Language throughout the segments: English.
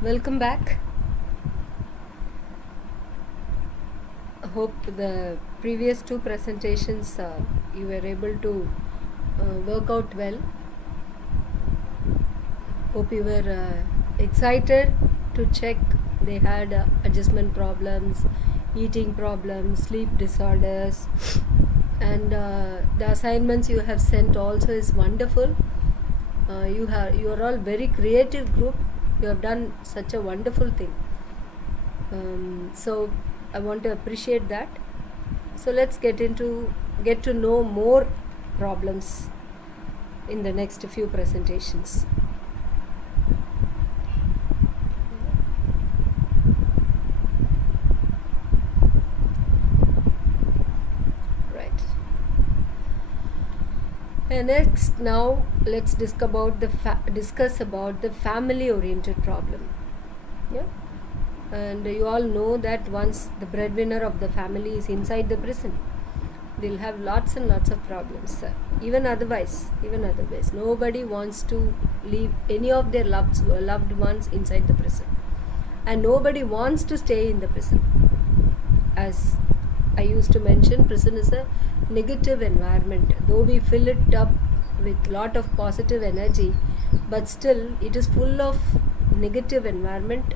Welcome back. I hope the previous two presentations you were able to work out well. Hope you were excited to check. They had adjustment problems, eating problems, sleep disorders, and the assignments you have sent also is wonderful. You are all very creative group. You have done such a wonderful thing. So I want to appreciate that. So let's get to know more problems in the next few presentations. Right. And next, now let's discuss about the family-oriented problem. Yeah. And you all know that once the breadwinner of the family is inside the prison, they'll have lots and lots of problems. Even otherwise, nobody wants to leave any of their loved ones inside the prison, and nobody wants to stay in the prison. As I used to mention, prison is a negative environment. Though we fill it up with lot of positive energy, but still it is full of negative environment.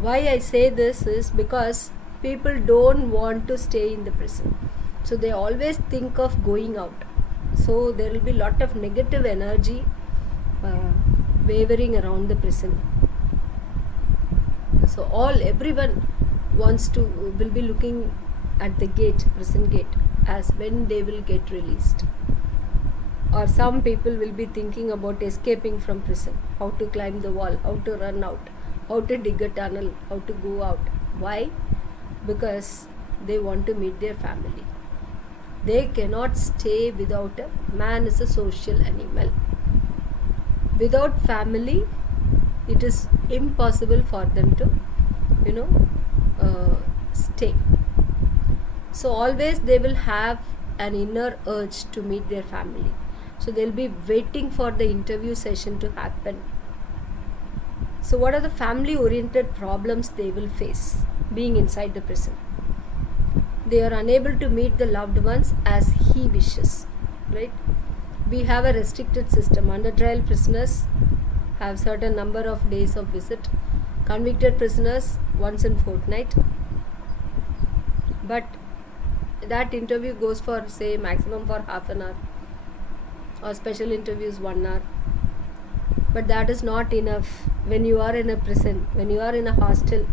Why I say this is because people don't want to stay in the prison, so they always think of going out. So there will be lot of negative energy wavering around the prison. So everyone will be looking at the prison gate, as when they will get released. Or some people will be thinking about escaping from prison, how to climb the wall, how to run out, how to dig a tunnel, how to go out. Why? Because they want to meet their family. They cannot stay without man is a social animal. Without family, it is impossible for them to, stay. So always they will have an inner urge to meet their family. So they'll be waiting for the interview session to happen. So what are the family-oriented problems they will face being inside the prison? They are unable to meet the loved ones as he wishes, right? We have a restricted system. Under trial prisoners have certain number of days of visit. Convicted prisoners once in fortnight. But that interview goes for, say, maximum for half an hour, or special interviews 1 hour. But that is not enough. When you are in a prison, when you are in a hostel,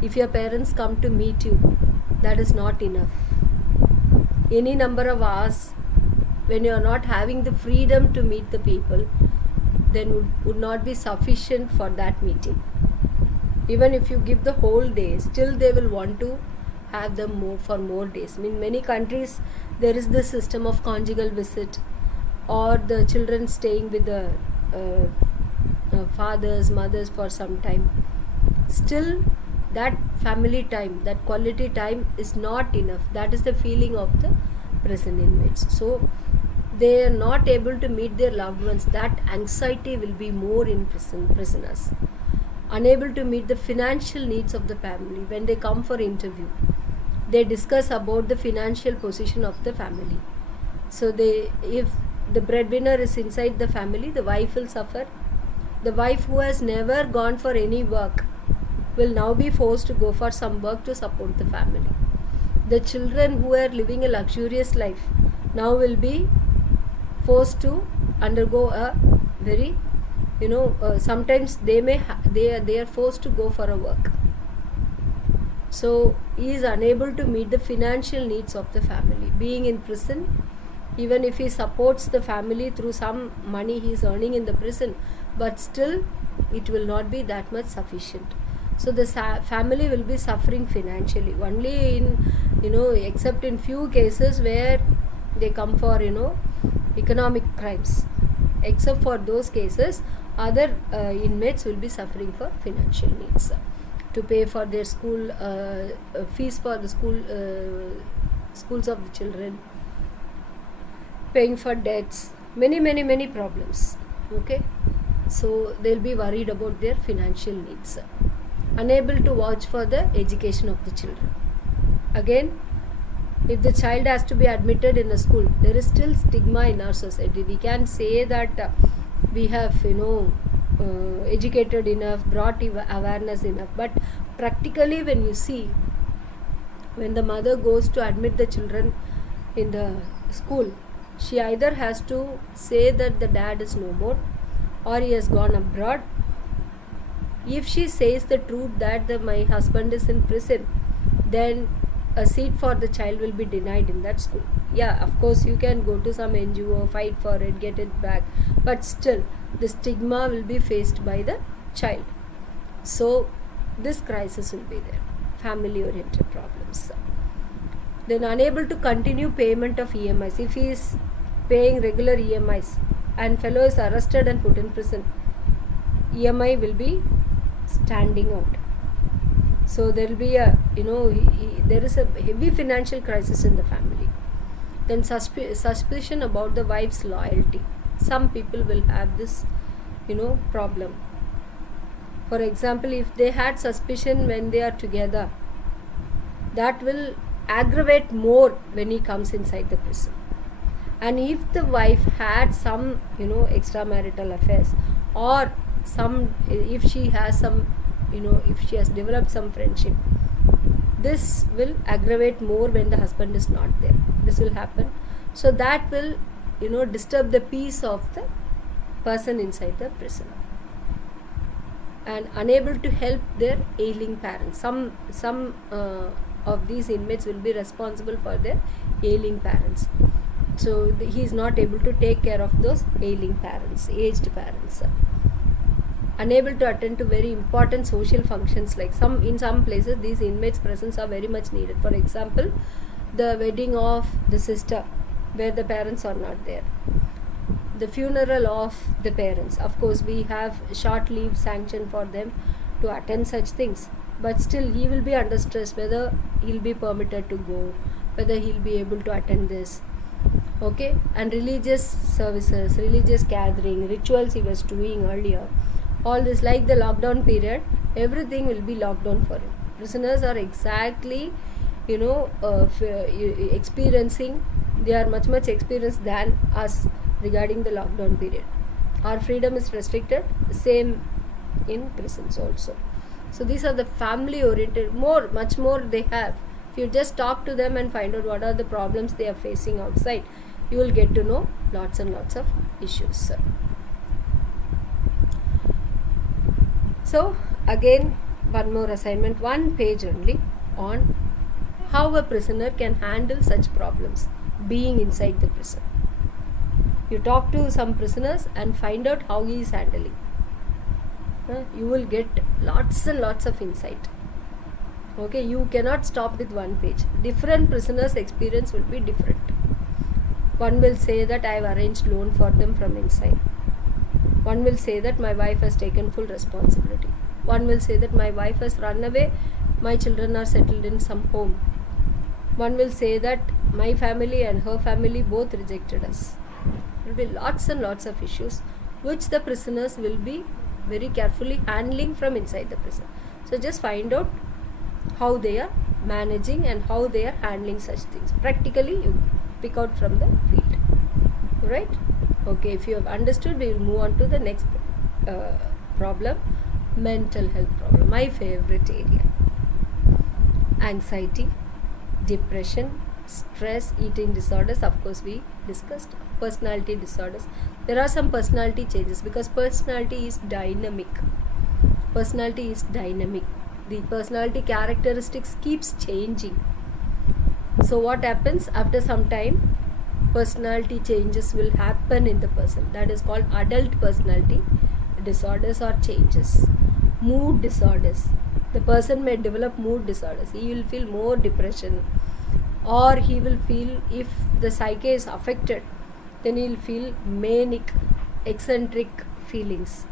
if your parents come to meet you, that is not enough. Any number of hours, when you are not having the freedom to meet the people, then would not be sufficient for that meeting. Even if you give the whole day, still they will want to have them for more days. In many countries, there is this system of conjugal visit, or the children staying with the fathers, mothers for some time. Still, that family time, that quality time is not enough. That is the feeling of the prison inmates. So they are not able to meet their loved ones. That anxiety will be more in prisoners. Unable to meet the financial needs of the family. When they come for interview, they discuss about the financial position of the family. So if the breadwinner is inside the family, the wife will suffer. The wife who has never gone for any work will now be forced to go for some work to support the family. The children who are living a luxurious life now will be forced to undergo a very, sometimes they are forced to go for a work. So he is unable to meet the financial needs of the family. Being in prison, even if he supports the family through some money he is earning in the prison, but still it will not be that much sufficient. So the family will be suffering financially. Only except in few cases where they come for, economic crimes. Except for those cases, other inmates will be suffering for financial needs. To pay for their school fees for the schools of the children, paying for debts, many problems. Okay, So they'll be worried about their financial needs, unable to watch for the education of the children. Again, if the child has to be admitted in a school, there is still stigma in our society. We can say that we have educated enough, brought awareness enough, but practically when you see, when the mother goes to admit the children in the school, she either has to say that the dad is no more or he has gone abroad. If she says the truth that my husband is in prison, then a seat for the child will be denied in that school. Yeah, of course you can go to some NGO, fight for it, get it back, but still the stigma will be faced by the child. So this crisis will be there, family oriented problems. Then unable to continue payment of EMIs. If he is paying regular EMIs and fellow is arrested and put in prison, EMI will be standing out. So there will be there is a heavy financial crisis in the family. Then suspicion about the wife's loyalty. Some people will have this problem. For example, if they had suspicion when they are together, that will aggravate more when he comes inside the prison. And if the wife had some extramarital affairs, or if she has some if she has developed some friendship, this will aggravate more when the husband is not there. This will happen. So that will disturb the peace of the person inside the prison. And unable to help their ailing parents. Some of these inmates will be responsible for their ailing parents. So he is not able to take care of those ailing parents, aged parents. Unable to attend to very important social functions, like in some places these inmates' presence are very much needed. For example, the wedding of the sister where the parents are not there, the funeral of the parents. Of course we have short leave sanctioned for them to attend such things, but still he will be under stress whether he'll be permitted to go, whether he'll be able to attend this. Okay, and religious services, religious gathering, rituals he was doing earlier, all this, like the lockdown period, everything will be locked down for him. Prisoners are exactly experiencing, they are much experienced than us regarding the lockdown period. Our freedom is restricted, same in prisons also. So these are the family oriented, much more they have. If you just talk to them and find out what are the problems they are facing outside, you will get to know lots and lots of issues. So again, one more assignment, 1 page only, on how a prisoner can handle such problems being inside the prison. You talk to some prisoners and find out how he is handling. You will get lots and lots of insight. Okay, you cannot stop with 1 page. Different prisoners' experience will be different. One will say that I have arranged loan for them from inside. One will say that my wife has taken full responsibility. One will say that my wife has run away, my children are settled in some home. One will say that my family and her family both rejected us. There will be lots and lots of issues which the prisoners will be very carefully handling from inside the prison. So just find out how they are managing and how they are handling such things. Practically you pick out from the field. Right? Okay, if you have understood, we will move on to the next problem, mental health problem, my favorite area. Anxiety, depression, stress, eating disorders, of course we discussed. Personality disorders. There are some personality changes because personality is dynamic. Personality is dynamic. The personality characteristics keeps changing. So what happens after some time? Personality changes will happen in the person. That is called adult personality disorders or changes. Mood disorders. The person may develop mood disorders. He will feel more depression, or he will feel, if the psyche is affected, then he will feel manic, eccentric feelings.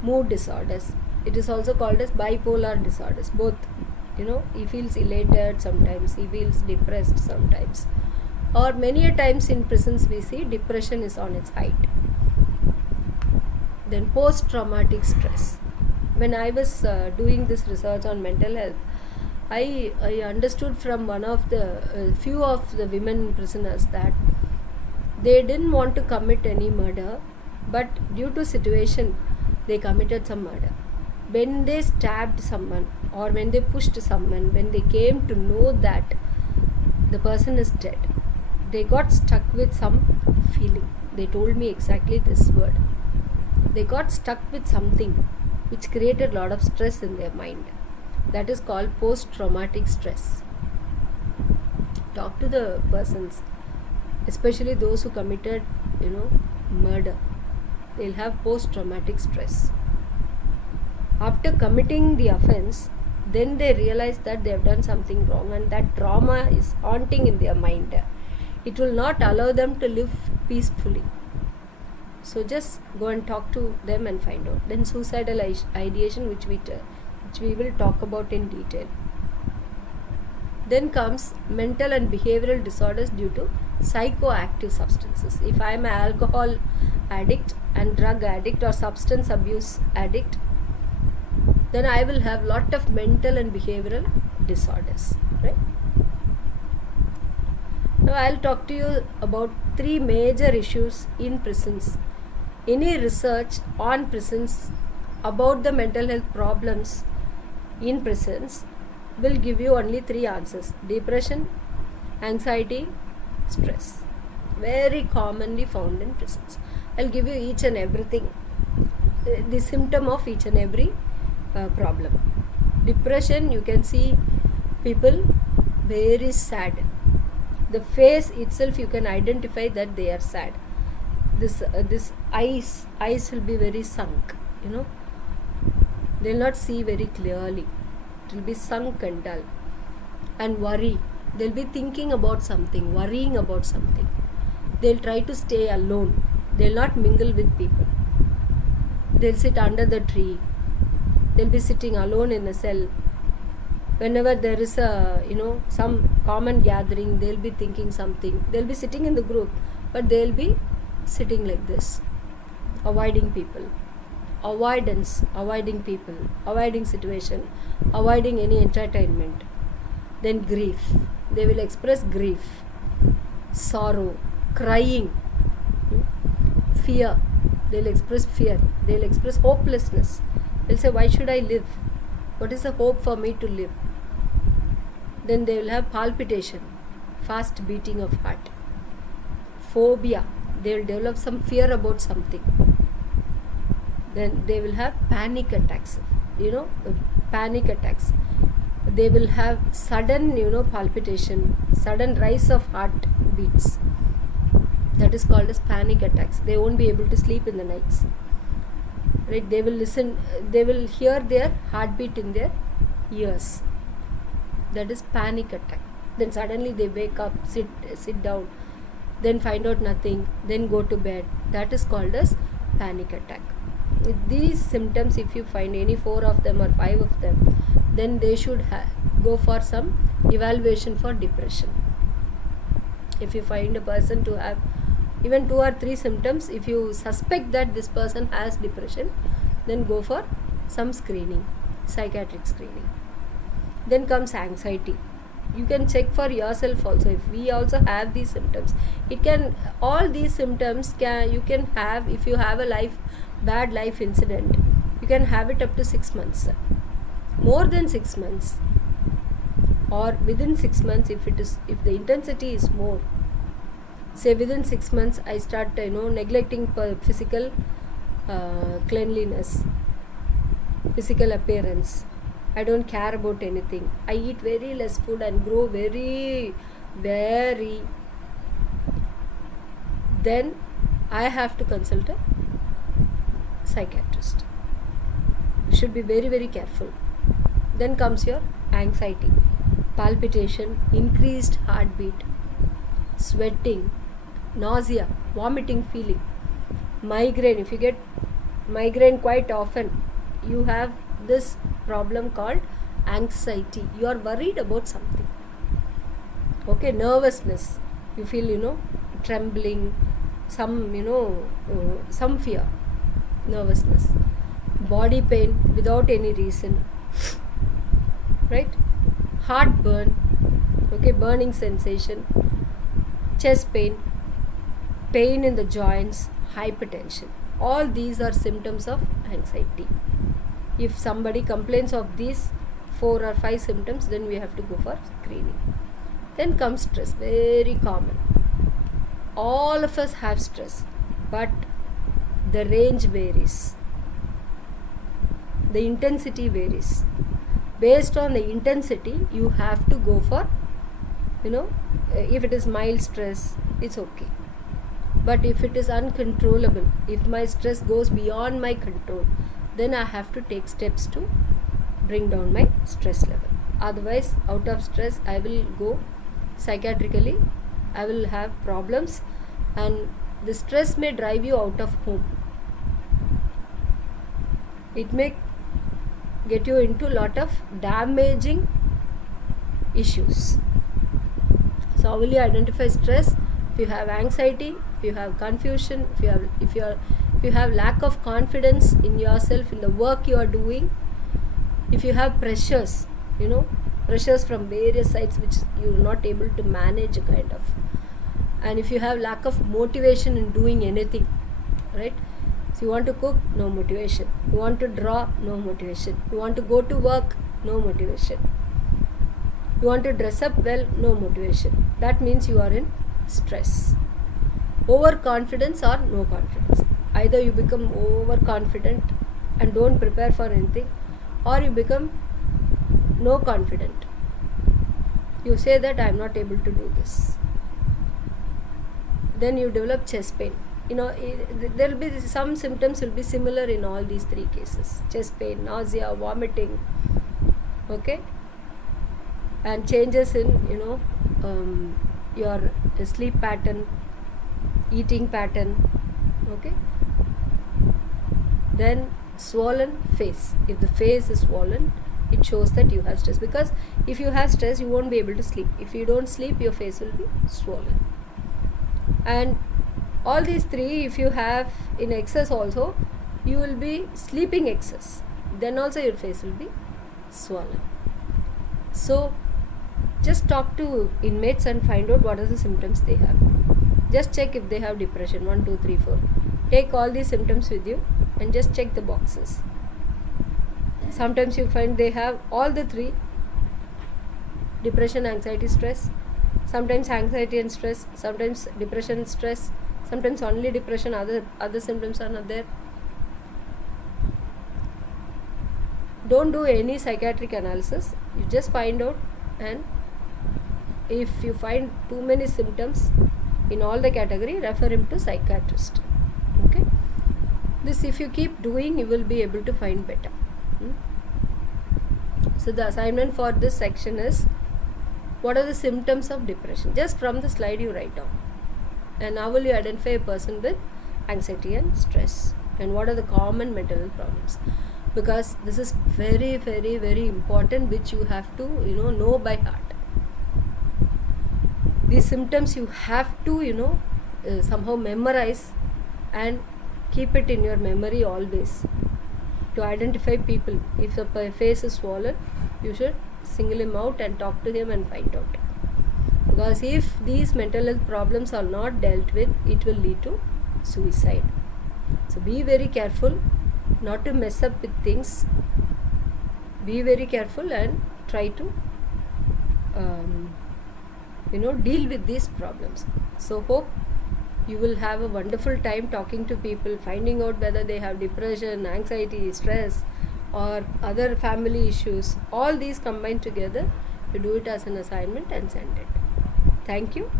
Mood disorders. It is also called as bipolar disorders. Both, he feels elated sometimes, he feels depressed sometimes. Or many a times in prisons we see depression is on its height. Then post traumatic stress. When I was doing this research on mental health, I understood from one of the few of the women prisoners that they didn't want to commit any murder, but due to situation they committed some murder. When they stabbed someone or when they pushed someone, when they came to know that the person is dead, they got stuck with some feeling. They told me exactly this word. They got stuck with something which created a lot of stress in their mind. That is called post-traumatic stress. Talk to the persons, especially those who committed, murder. They'll have post-traumatic stress. After committing the offense, then they realize that they have done something wrong, and that trauma is haunting in their mind. It will not allow them to live peacefully. So just go and talk to them and find out. Then suicidal ideation, which we will talk about in detail. Then comes mental and behavioral disorders due to psychoactive substances. If I am an alcohol addict and drug addict or substance abuse addict, then I will have lot of mental and behavioral disorders, right? Now I'll talk to you about 3 major issues in prisons. Any research on prisons about the mental health problems in prisons will give you only 3 answers: depression, anxiety, stress. Very commonly found in prisons. I'll give you each and everything, the symptom of each and every problem. Depression, you can see people very sad. The face itself, you can identify that they are sad. This eyes will be very sunk, they'll not see very clearly. It will be sunk and dull. And worry, they'll be thinking about something, worrying about something. They'll try to stay alone. They'll not mingle with people. They'll sit under the tree. They'll be sitting alone in a cell. Whenever there is a some common gathering, they'll be thinking something. They'll be sitting in the group, but they'll be sitting like this, avoiding people. Avoidance, avoiding people, avoiding situation, avoiding any entertainment. Then grief, they will express grief, sorrow, crying, fear, they'll express fear, they'll express hopelessness. They'll say, why should I live? What is the hope for me to live? Then they will have palpitation, fast beating of heart. Phobia, they will develop some fear about something. Then they will have panic attacks, panic attacks. They will have sudden, palpitation, sudden rise of heart beats. That is called as panic attacks. They won't be able to sleep in the nights. Right? They will hear their heartbeat in their ears. That is panic attack. Then suddenly they wake up, sit down, then find out nothing, then go to bed. That is called as panic attack. With these symptoms, if you find any 4 of them or 5 of them, then they should go for some evaluation for depression. If you find a person to have even 2 or 3 symptoms, if you suspect that this person has depression, then go for some screening, psychiatric screening. Then comes anxiety. You can check for yourself also. If we also have these symptoms, all these symptoms you can have if you have a bad life incident. You can have it up to 6 months, more than 6 months, or within 6 months if the intensity is more. Say within 6 months I start neglecting physical cleanliness, physical appearance. I don't care about anything. I eat very less food and grow very, very. Then I have to consult a psychiatrist. You should be very, very careful. Then comes your anxiety, palpitation, increased heartbeat, sweating, nausea, vomiting feeling, migraine. If you get migraine quite often, you have this problem called anxiety. You are worried about something. Okay, nervousness. You feel, trembling, some fear. nervousness, body pain without any reason, right? Heartburn, okay, burning sensation, chest pain, pain in the joints, hypertension. All these are symptoms of anxiety. If somebody complains of these 4 or 5 symptoms, then we have to go for screening. Then comes stress, very common. All of us have stress, but the range varies. The intensity varies. Based on the intensity, you have to go for, if it is mild stress, it's okay. But if it is uncontrollable, if my stress goes beyond my control, then I have to take steps to bring down my stress level. Otherwise, out of stress, I will go psychiatrically, I will have problems, and the stress may drive you out of home. It may get you into a lot of damaging issues. So how will you identify stress? If you have anxiety, if you have confusion, if you have lack of confidence in yourself, in the work you are doing, if you have pressures, pressures from various sides which you are not able to manage, kind of, and if you have lack of motivation in doing anything, right? So you want to cook, no motivation. You want to draw, no motivation. You want to go to work, no motivation. You want to dress up well, no motivation. That means you are in stress. Overconfidence or no confidence. Either you become overconfident and don't prepare for anything, or you become no confident. You say that I am not able to do this. Then you develop chest pain. There will be some symptoms will be similar in all these 3 cases: chest pain, nausea, vomiting, okay, and changes in your sleep pattern, eating pattern, okay. Then swollen face. If the face is swollen, it shows that you have stress, because if you have stress, you won't be able to sleep. If you don't sleep, your face will be swollen. And all these 3, if you have in excess also, you will be sleeping excess, then also your face will be swollen. So just talk to inmates and find out what are the symptoms they have. Just check if they have depression, 1, 2, 3, 4. Take all these symptoms with you and just check the boxes. Sometimes you find they have all the 3: depression, anxiety, stress. Sometimes anxiety and stress, sometimes depression and stress, sometimes only depression, other symptoms are not there. Don't do any psychiatric analysis. You just find out, and if you find too many symptoms in all the category, refer him to psychiatrist. Okay. This, if you keep doing, you will be able to find better. So the assignment for this section is, what are the symptoms of depression? Just from the slide you write down. And how will you identify a person with anxiety and stress? And what are the common mental health problems? Because this is very, very, very important, which you have to know by heart. These symptoms you have to somehow memorize and keep it in your memory always, to identify people. If the face is swollen, you should single him out and talk to him and find out. Because if these mental health problems are not dealt with, it will lead to suicide. So be very careful not to mess up with things. Be very careful and try to deal with these problems. So hope you will have a wonderful time talking to people, finding out whether they have depression, anxiety, stress, or other family issues. All these combined together, you do it as an assignment and send it. Thank you.